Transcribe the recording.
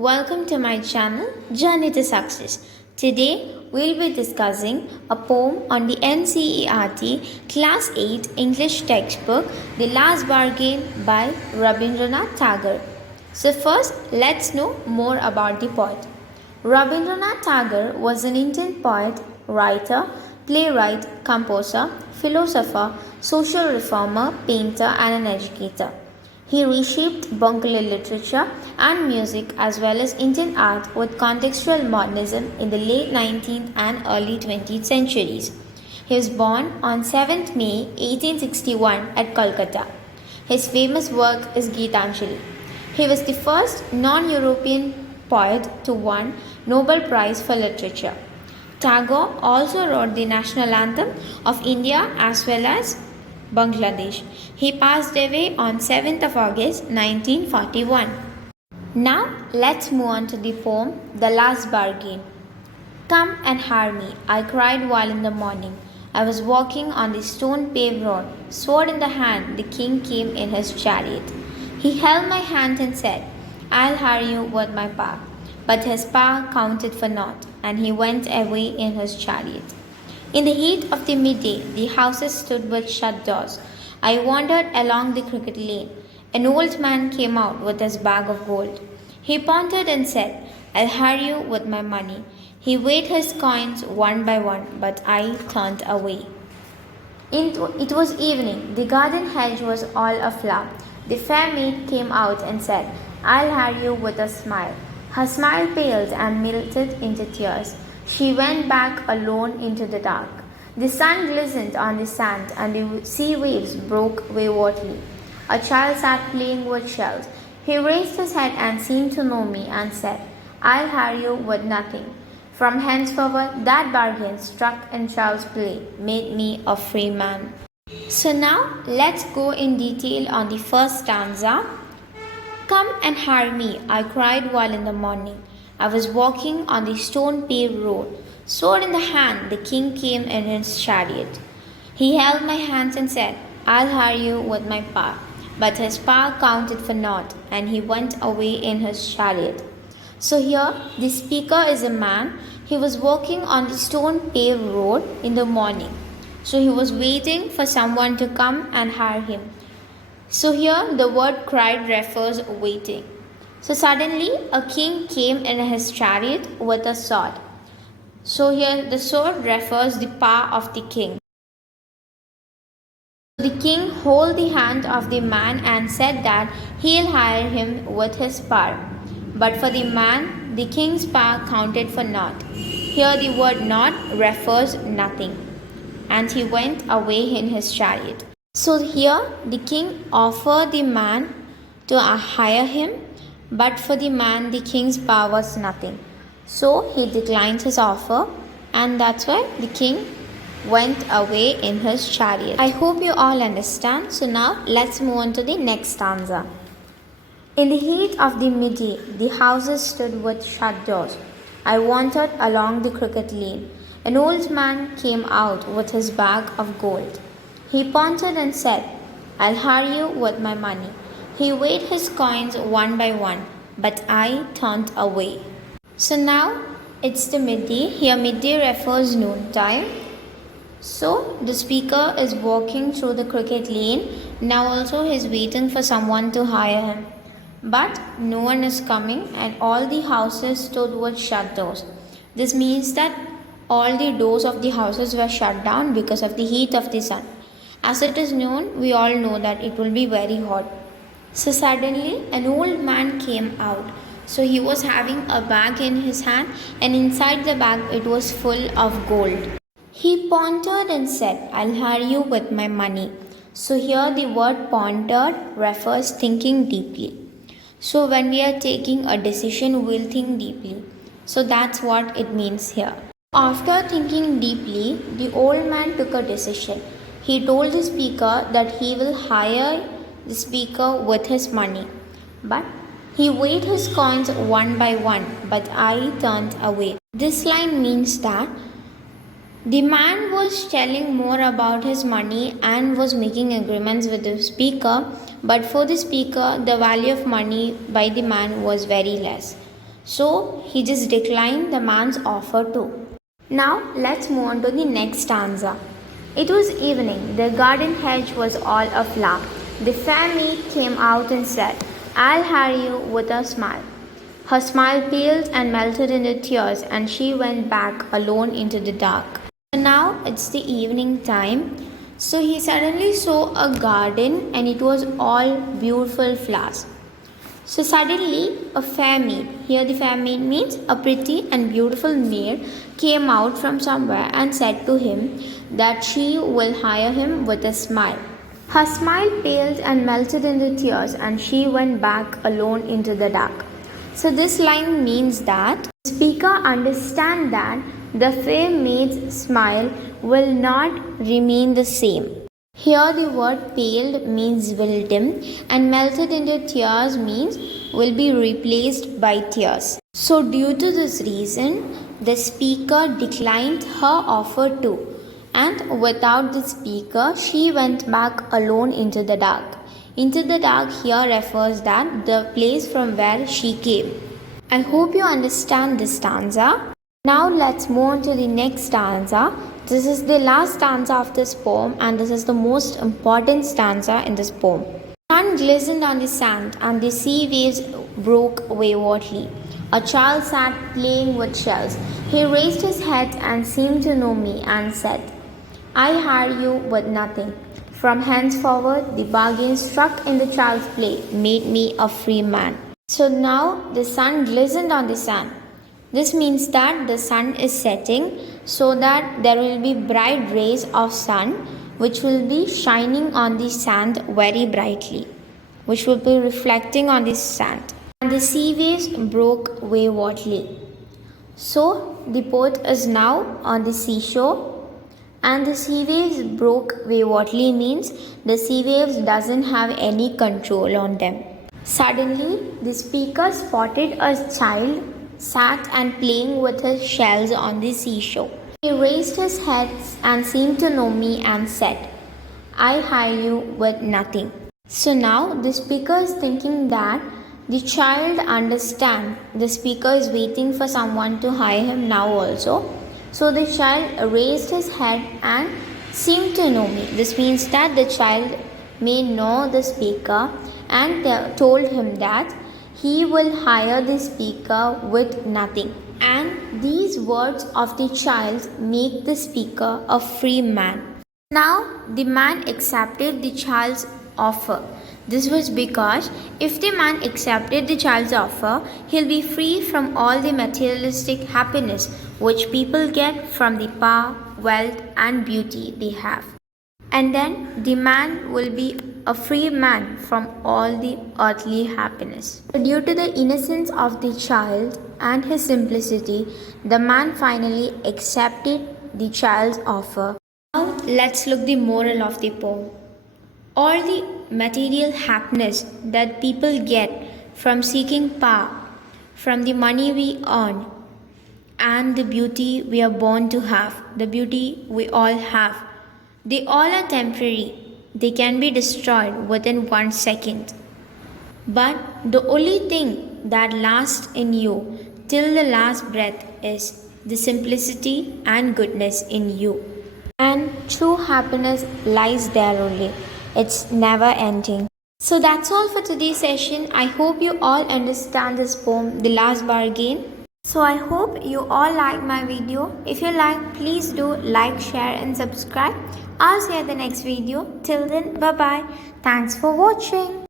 welcome to my channel Journey to Success. Today we'll be discussing a poem on the Ncert Class 8 English textbook The Last Bargain by Rabindranath Tagore. So first let's know more about the poet. Rabindranath Tagore was an Indian poet, writer, playwright, composer, philosopher, social reformer, painter and an educator. He reshaped Bengali literature and music as well as Indian art with contextual modernism in the late 19th and early 20th centuries. He was born on 7th May 1861 at Kolkata. His famous work is Geetanjali. He was the first non-European poet to win Nobel Prize for Literature. Tagore also wrote the national anthem of India as well as Bangladesh. He passed away on 7th of August 1941. Now let's move on to the poem The Last Bargain. Come and hire me, I cried while in the morning. I was walking on the stone-paved road. Sword in the hand, the king came in his chariot. He held my hand and said, I'll hire you with my power. But his power counted for naught, and he went away in his chariot. In the heat of the midday, the houses stood with shut doors. I wandered along the cricket lane. An old man came out with his bag of gold. He pointed and said, I'll hire you with my money. He weighed his coins one by one, but I turned away. It was evening. The garden hedge was all aflower. The fair maid came out and said, I'll hire you with a smile. Her smile paled and melted into tears. She went back alone into the dark. The sun glistened on the sand and the sea waves broke waywardly. A child sat playing with shells. He raised his head and seemed to know me and said, I'll hire you with nothing. From henceforward, that bargain, struck in child's play, made me a free man. So now, let's go in detail on the first stanza. Come and hire me, I cried while in the morning. I was walking on the stone-paved road. Sword in the hand, the king came in his chariot. He held my hands and said, I'll hire you with my power. But his power counted for naught, and he went away in his chariot. So here, the speaker is a man. He was walking on the stone-paved road in the morning. So he was waiting for someone to come and hire him. So here, the word cried refers waiting. So suddenly a king came in his chariot with a sword. So here the sword refers the power of the king. The king held the hand of the man and said that he'll hire him with his power. But for the man, the king's power counted for naught. Here the word naught refers nothing. And he went away in his chariot. So here the king offered the man to hire him. But for the man, the king's power was nothing. So he declined his offer, and that's why the king went away in his chariot. I hope you all understand. So now let's move on to the next stanza. In the heat of the midday, the houses stood with shut doors. I wandered along the cricket lane. An old man came out with his bag of gold. He pointed and said, I'll hire you with my money. He weighed his coins one by one, but I turned away. So now it's the midday. Here midday refers noon time. So the speaker is walking through the cricket lane. Now also he is waiting for someone to hire him. But no one is coming and all the houses stood with shut doors. This means that all the doors of the houses were shut down because of the heat of the sun. As it is known, we all know that it will be very hot. So suddenly an old man came out. So he was having a bag in his hand and inside the bag it was full of gold. He pondered and said, I'll hire you with my money. So here the word pondered refers thinking deeply. So when we are taking a decision, we'll think deeply. So that's what it means here. After thinking deeply, the old man took a decision. He told the speaker that he will hire the speaker with his money. But he weighed his coins one by one, but I turned away. This line means that the man was telling more about his money and was making agreements with the speaker, but for the speaker, the value of money by the man was very less. So he just declined the man's offer too. Now let's move on to the next stanza. It was evening, the garden hedge was all aflower. The fair maid came out and said, I'll harry you with a smile. Her smile paled and melted into tears, and she went back alone into the dark. Now it's the evening time, so he suddenly saw a garden and it was all beautiful flowers. So suddenly a fair maid, here the fair maid means a pretty and beautiful maid, came out from somewhere and said to him that she will hire him with a smile. Her smile paled and melted into tears, and she went back alone into the dark. So this line means that the speaker understands that the fair maid's smile will not remain the same. Here the word paled means will dim, and melted into tears means will be replaced by tears. So due to this reason, the speaker declined her offer too, and without the speaker, she went back alone into the dark. Into the dark here refers that the place from where she came. I hope you understand this stanza. Now let's move on to the next stanza. This is the last stanza of this poem, and this is the most important stanza in this poem. The sun glistened on the sand, and the sea waves broke waywardly. A child sat playing with shells. He raised his head and seemed to know me and said, I hire you with nothing. From henceforward, the bargain struck in the child's play made me a free man. So now the sun glistened on the sand. This means that the sun is setting, so that there will be bright rays of sun which will be shining on the sand very brightly, which will be reflecting on the sand. And the sea waves broke waywardly. So the poet is now on the seashore, and the sea waves broke waywardly means the sea waves doesn't have any control on them. Suddenly the speaker spotted a child sat and playing with his shells on the seashore. He raised his head and seemed to know me and said, I hire you with nothing. So now the speaker is thinking that the child understands. The speaker is waiting for someone to hire him now also. So the child raised his head and seemed to know me. This means that the child may know the speaker and told him that he will hire the speaker with nothing. And these words of the child make the speaker a free man. Now the man accepted the child's offer. This was because if the man accepted the child's offer, he'll be free from all the materialistic happiness which people get from the power, wealth, and beauty they have. And then the man will be a free man from all the earthly happiness. Due to the innocence of the child and his simplicity, the man finally accepted the child's offer. Now let's look the moral of the poem. All the material happiness that people get from seeking power, from the money we earn, and the beauty we are born to have, the beauty we all have, they all are temporary. They can be destroyed within 1 second. But the only thing that lasts in you till the last breath is the simplicity and goodness in you. And true happiness lies there only. It's never ending. So that's all for today's session. I hope you all understand this poem, The Last Bargain. So I hope you all like my video. If you like, please do like, share and subscribe. I'll see you in the next video. Till then, bye bye. Thanks for watching.